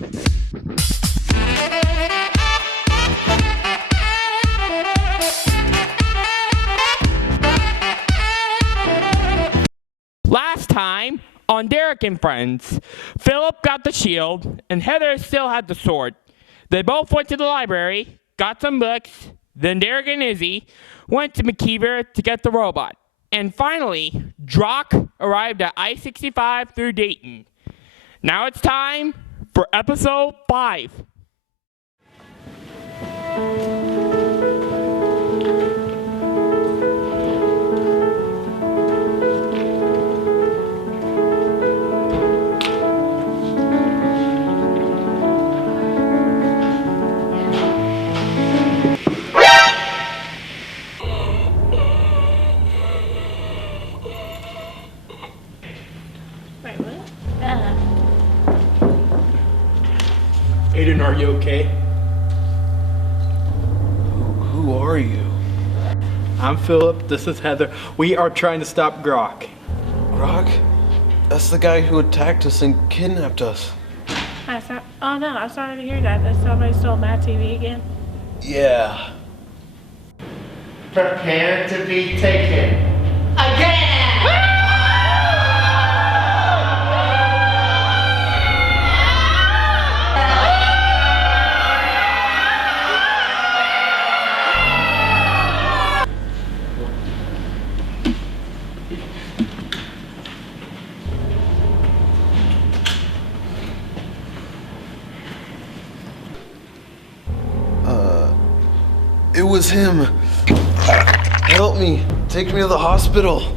Last time, on Derrick and Friends, Phillip got the shield, and Heather still had the sword. They both went to the library, got some books, then Derrick and Izzy went to McKeever to get the robot. And finally, GROCK arrived at I-65 through Dayton. Now it's time for episode 5. Aidan, are you okay? Who are you? I'm Phillip, this is Heather. We are trying to stop GROCK. GROCK? That's the guy who attacked us and kidnapped us. Oh no, I'm sorry to hear that. That somebody stole MavTV again. Yeah. Prepare to be taken. Again! It was him. Help me. Take me to the hospital.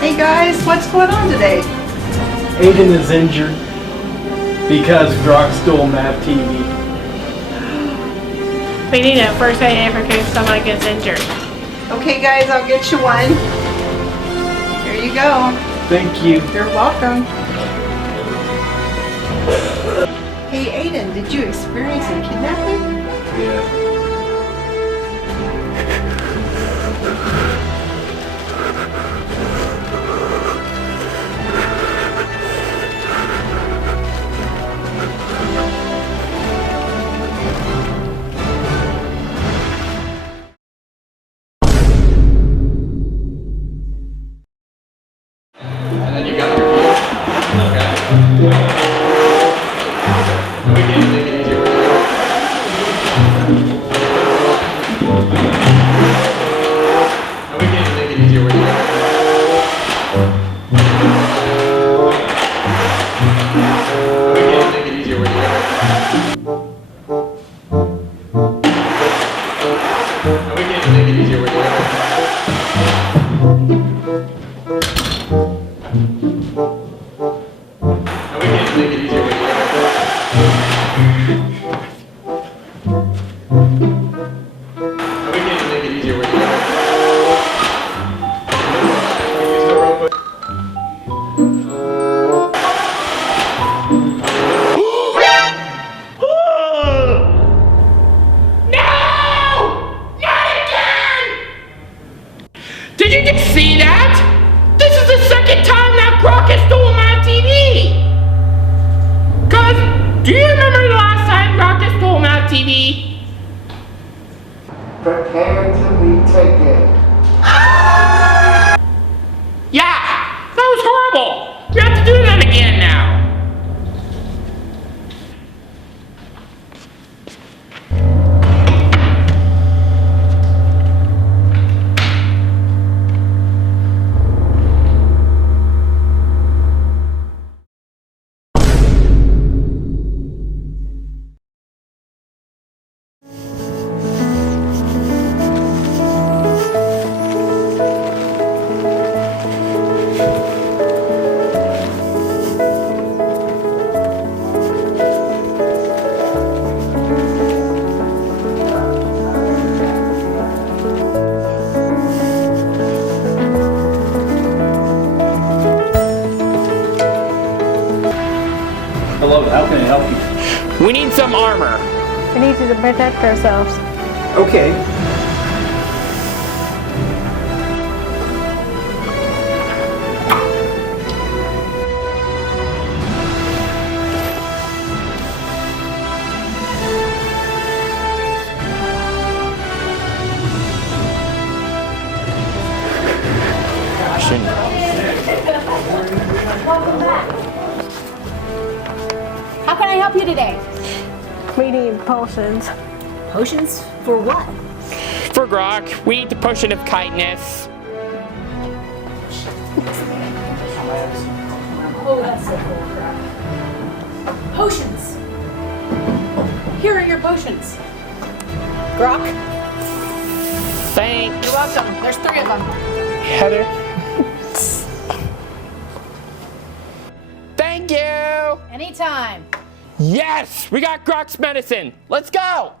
Hey guys, what's going on today? Aidan is injured because GROCK stole MavTV. We need a first aid for in case somebody gets injured. Okay guys, I'll get you one. Here you go. Thank you. You're welcome. Hey Aidan, did you experience a kidnapping? Yeah. Did you just see that? This is the second time that GROCK has stolen my TV! Cause, do you remember the last time GROCK has stolen my TV? Prepare to be taken. Yeah! That was horrible! We have to do that again now! Phillip, how can I help you? We need some armor. We need you to protect ourselves. Okay. How can I help you today? We need potions. Potions for what? For GROCK, we need the potion of kindness. Oh, that's so cool, crap. Potions. Here are your potions. GROCK, Thanks, you're welcome. There's 3 of them. Heather. Thank you. Anytime. Yes, we got GROCK's medicine. Let's go.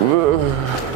Ugh.